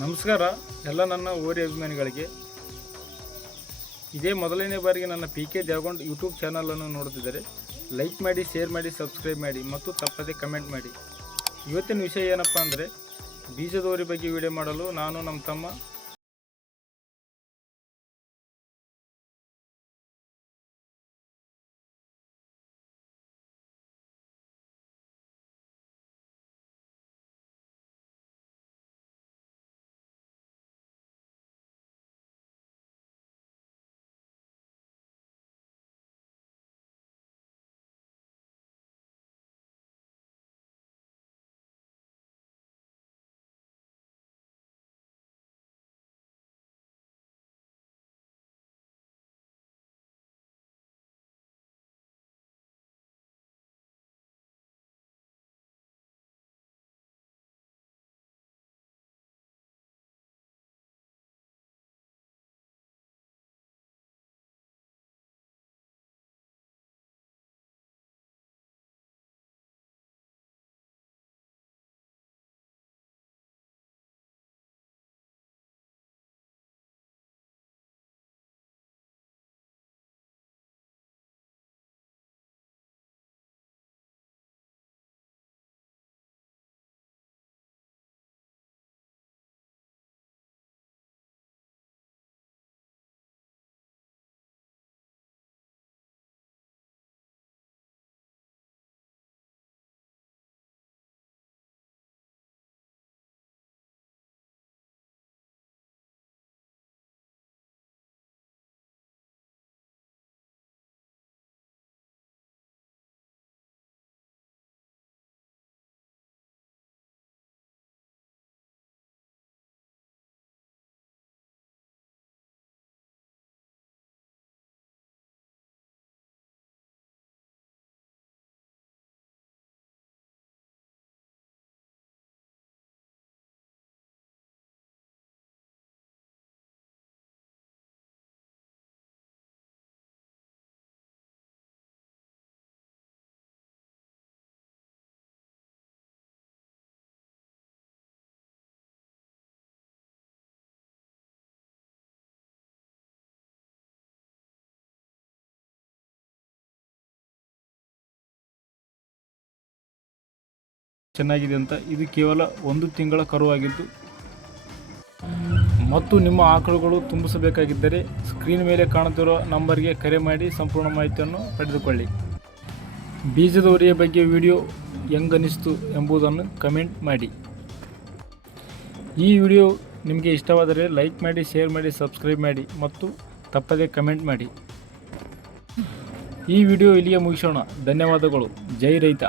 ನಮಸ್ಕಾರ. ಎಲ್ಲ ನನ್ನ ಓರಿ ಅಭಿಮಾನಿಗಳಿಗೆ. ಇದೇ ಮೊದಲನೇ ಬಾರಿಗೆ ನನ್ನ ಪಿ ಕೆ ದೇವಗೊಂಡ್ ಯೂಟ್ಯೂಬ್ ಚಾನಲನ್ನು ನೋಡುತ್ತಿದ್ದರೆ ಲೈಕ್ ಮಾಡಿ ಶೇರ್ ಮಾಡಿ ಸಬ್ಸ್ಕ್ರೈಬ್ ಮಾಡಿ ಮತ್ತು ತಪ್ಪದೆ ಕಮೆಂಟ್ ಮಾಡಿ. ಇವತ್ತಿನ ವಿಷಯ ಏನಪ್ಪ ಅಂದರೆ, ಬೀಜದೋರಿ ಬಗ್ಗೆ ವಿಡಿಯೋ ಮಾಡಲು ನಾನು ನಮ್ಮ ತಮ್ಮ ಚೆನ್ನಾಗಿದೆ ಅಂತ. ಇದು ಕೇವಲ ಒಂದು ತಿಂಗಳ ಕರುವಾಗಿದ್ದು ಮತ್ತು ನಿಮ್ಮ ಆಕಳುಗಳು ತುಂಬಿಸಬೇಕಾಗಿದ್ದರೆ ಸ್ಕ್ರೀನ್ ಮೇಲೆ ಕಾಣುತ್ತಿರುವ ನಂಬರ್ಗೆ ಕರೆ ಮಾಡಿ ಸಂಪೂರ್ಣ ಮಾಹಿತಿಯನ್ನು ಪಡೆದುಕೊಳ್ಳಿ. ಬೀಜದ ಹೊರೆಯ ಬಗ್ಗೆ ವಿಡಿಯೋ ಹೆಂಗನಿಸ್ತು ಎಂಬುದನ್ನು ಕಮೆಂಟ್ ಮಾಡಿ. ಈ ವಿಡಿಯೋ ನಿಮಗೆ ಇಷ್ಟವಾದರೆ ಲೈಕ್ ಮಾಡಿ, ಶೇರ್ ಮಾಡಿ, ಸಬ್ಸ್ಕ್ರೈಬ್ ಮಾಡಿ ಮತ್ತು ತಪ್ಪದೇ ಕಮೆಂಟ್ ಮಾಡಿ. ಈ ವಿಡಿಯೋ ಇಲ್ಲಿಗೆ ಮುಗಿಸೋಣ. ಧನ್ಯವಾದಗಳು. ಜೈ ರೈತ.